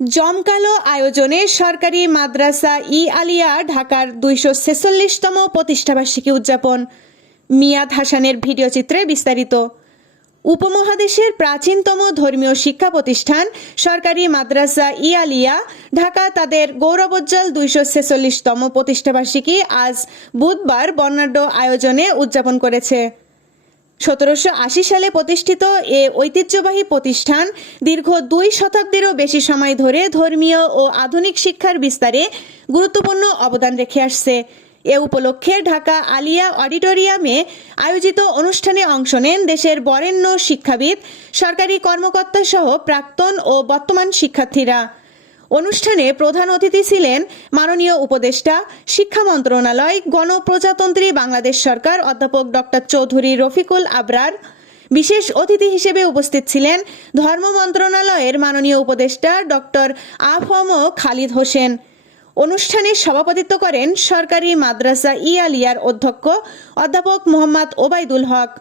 জমকালো আয়োজনে সরকারি মাদ্রাসা ই আলিয়া ঢাকার ২৪৬তম প্রতিষ্ঠাবার্ষিকী উদযাপন। মিয়াদ হাসানের ভিডিওচিত্রে বিস্তারিত। উপমহাদেশের প্রাচীনতম ধর্মীয় শিক্ষা প্রতিষ্ঠান সরকারি মাদ্রাসা ই আলিয়া ঢাকা তাদের গৌরবোজ্জ্বল ২৪৬তম প্রতিষ্ঠাবার্ষিকী আজ বুধবার বর্ণাঢ্য আয়োজনে উদযাপন করেছে। ১৭৮০ সালে প্রতিষ্ঠিত এ ঐতিহ্যবাহী প্রতিষ্ঠান দীর্ঘ ২ শতাব্দীরও বেশি সময় ধরে ধর্মীয় ও আধুনিক শিক্ষার বিস্তারে গুরুত্বপূর্ণ অবদান রেখে আসছে। এ উপলক্ষে ঢাকা আলিয়া অডিটোরিয়ামে আয়োজিত অনুষ্ঠানে অংশ নেন দেশের বরেণ্য শিক্ষাবিদ, সরকারি কর্মকর্তা সহ প্রাক্তন ও বর্তমান শিক্ষার্থীরা। অনুষ্ঠানে প্রধান অতিথি ছিলেন মাননীয় উপদেষ্টা, শিক্ষা মন্ত্রণালয়, গণপ্রজাতন্ত্রী বাংলাদেশ সরকার অধ্যাপক ডক্টর চৌধুরী রফিকুল আবরার। বিশেষ অতিথি হিসেবে উপস্থিত ছিলেন ধর্ম মন্ত্রণালয়ের মাননীয় উপদেষ্টা ডক্টর আ.ফ.ম. খালিদ হোসেন। অনুষ্ঠানে সভাপতিত্ব করেন সরকারি মাদ্রাসা ই আলিয়ার অধ্যক্ষ অধ্যাপক মোহাম্মদ ওবায়দুল হক।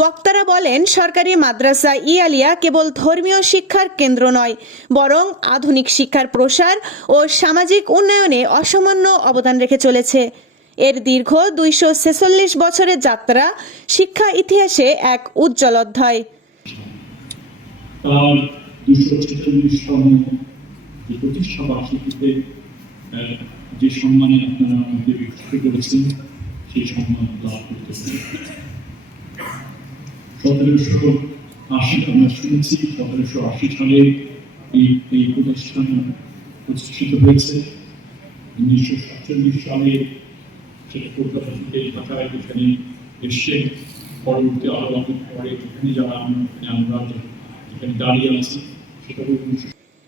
বক্তারা বলেন, সরকারি মাদ্রাসা ই আলিয়া কেবল ধর্মীয় শিক্ষার কেন্দ্র নয়, বরং আধুনিক শিক্ষার প্রসার ও সামাজিক উন্নয়নে অসামান্য অবদান রেখে চলেছে। এর দীর্ঘ ২৪৬ বছরের যাত্রা শিক্ষা ইতিহাসে এক উজ্জ্বল অধ্যায়। তার ২৪৬তম প্রতিষ্ঠা বার্ষিকীতে যে সম্মানে আপনারা আমাকে বিকশিত করেছেন, সেই সম্মান লাভ করতেছেন। ১৭৮০ আমরা শুনেছি ১৭৮০ সালে এই প্রতিষ্ঠান প্রতিষ্ঠিত হয়েছে। ১৯৪৭ সালে সেটা কলকাতা থেকে ঢাকায় এখানে এসে পরবর্তী আরো অনেক পরে এখানে যারা আমরা এখানে দাঁড়িয়ে আছি সেটা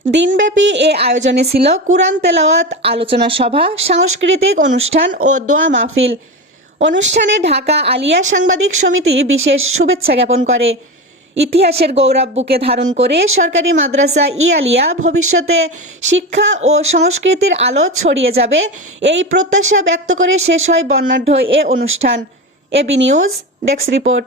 দিনব্যাপী এ আয়োজনে ছিল কুরআন তেলাওয়াত, আলোচনা সভা, সাংস্কৃতিক অনুষ্ঠান ও দোয়া মাহফিল। অনুষ্ঠানে ঢাকা আলিয়া সাংবাদিক সমিতি বিশেষ শুভেচ্ছা জ্ঞাপন করে। ইতিহাসের গৌরব বুকে ধারণ করে সরকারি মাদ্রাসা ই আলিয়া ভবিষ্যতে শিক্ষা ও সংস্কৃতির আলো ছড়িয়ে যাবে, এই প্রত্যাশা ব্যক্ত করে শেষ হয় বর্ণাঢ্য এ অনুষ্ঠান। AB news desk report.